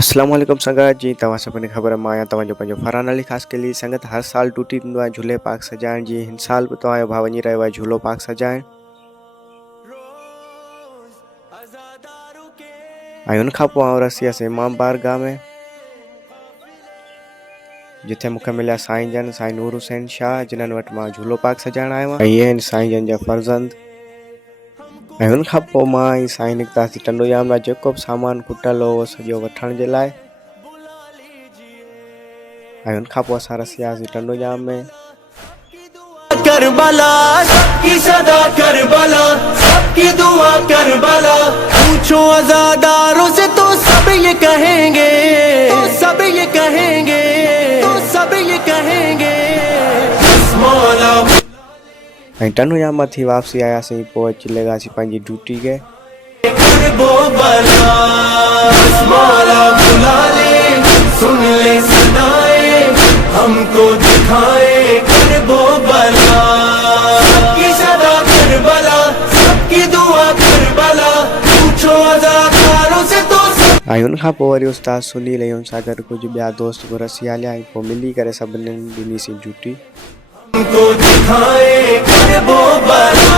अस्सलाम वालेकुम संगत जी। तव्हां सभिनी ख़बर मां आहियां तव्हांजो पंहिंजो फरहान अली ख़ासि के लिए। संगत हर साल टूटी ॾींदो आहे झूले पार्क सजाइण जी। हिन साल बि तव्हांजो भाउ वञी रहियो आहे झूलो पार्क सजाइण। ऐं हुन खां पोइ आउं रसी वियुसि इमाम बारगाह में, जिथे मूंखे मिलिया साईं जन साईं नूर हुसैन शाह, जिन्हनि वटि मां झूलो पार्क सजाइण आयो आहियां। इहे आहिनि साईं जन जा फर्ज़ंद। ऐं हुन खां पोइ मां ऐं साईं निकितासीं टंडोजाम लाइ। जेको बि सामान खुटल हो उहो सॼो वठण जे लाइ। ऐं हुन खां पोइ असां रसी वियासीं टंडोजाम में। करबला सबकी सदा करबला, सबकी दुआ करबला। पूछो अज़ादारों से तो सब ये कहेंगे, तो सब ये कहेंगे, तो सब ये कहेंगे मौला। ऐं टंडोजाम मां थी वापसी आयासीं, पोइ अची लॻासीं पंहिंजी ड्यूटी खे। करबो बला मौला बुला ले, सुन ले सदाएं हमको दिखाए। करबो बला सबकी सदा करबला, सबकी दुआ करबला। पूछो अज़ादारों से तो। ऐं हुन खां पोइ वरी उस्ताद सुनील ऐं हुन सां गॾु कुझु ॿिया दोस्त बि रसी हलिया। ऐं पोइ मिली करे सभिनी ॾिनीसीं ड्यूटी। हमको दिखाए करबो बला,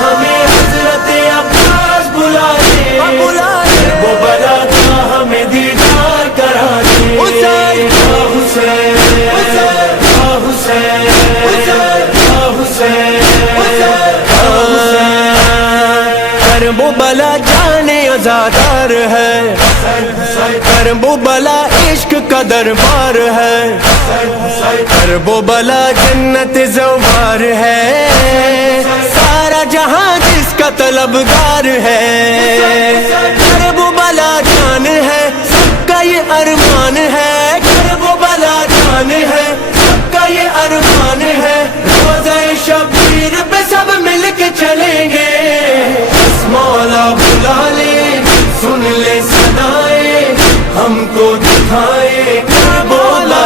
हमें हज़रत अब्बास बुला ले, करबो बला का हमें दीदार करा दे। हुसैन हुसैन हुसैन हुसैन करबो बला जाने अज़ादार है, करबो बला इश्क का दरबार है, करबो बला जन्नत ज़वार है, सारा जहां जिसका तलबगार है। करबो बला जान है सबका ये अरमान है, करबो बला जान है सबका ये अरमान है। रोज़े शबीर पे सब मिल के चलेंगे, मौला बुला ले, सुन ले सदाएं हमको दिखाए। करबो बला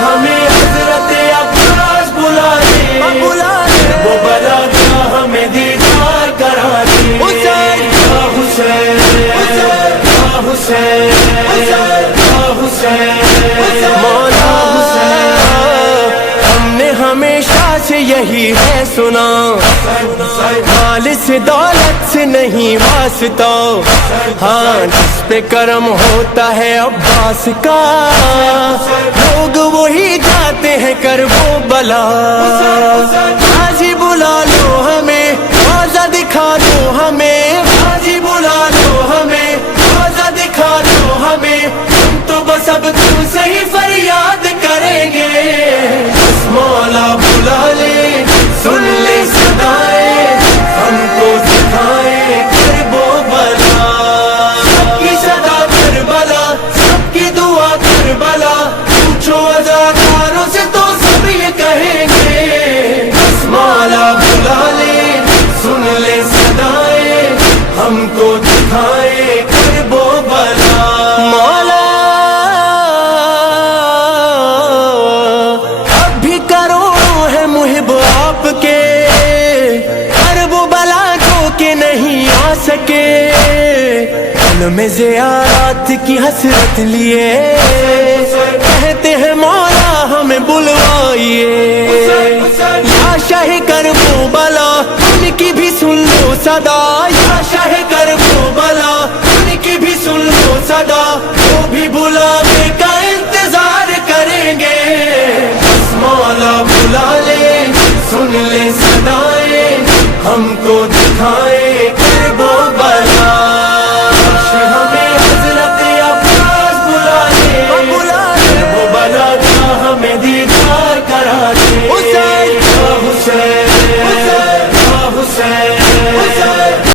हमें हज़रत अब्बास बुला ले, करबो बला का हमें दीदार करा दे। हुसैन हुसैन हुसैन हुसैन मौला हमने हमेशा से यही है सुना, माल से दौलत से नहीं वास्ता। हाँ जिस पे करम होता है अब्बास का, लोग वही जाते हैं करबो बला। हाजी बुला लो हमें, रोज़ा दिखा दो हमें, हाजी बुला लो हमें, रोज़ा दिखा दो हमें। हम तो बस अब तुमसे ही फरियाद करेंगे, मौला बुला ले, सुन ले सदाएं हमको सिखाए। करबो बला सबकी सदा करबला, सबकी दुआ करबला। पूछो अज़ादारों से तो सब ये कहेंगे, मौला बुला ले, सुन ले सदाएं हमको दिखाए। करबो बला मौला अब भी करोड़ों है मुहिब आपके, करबो बला जो के नहीं आ सके। में ज़ियारत की हसरत लिए कहते हैं मौला हमें बुलवाइए। या शाह करबो बला उनकी भी सुन लो सदा, या शाह करबो बला उनकी भी सुन लो सदा। वो भी बुलावे का इंतजार करेंगे, मौला बुला ले, सुन ले सदाएं हमको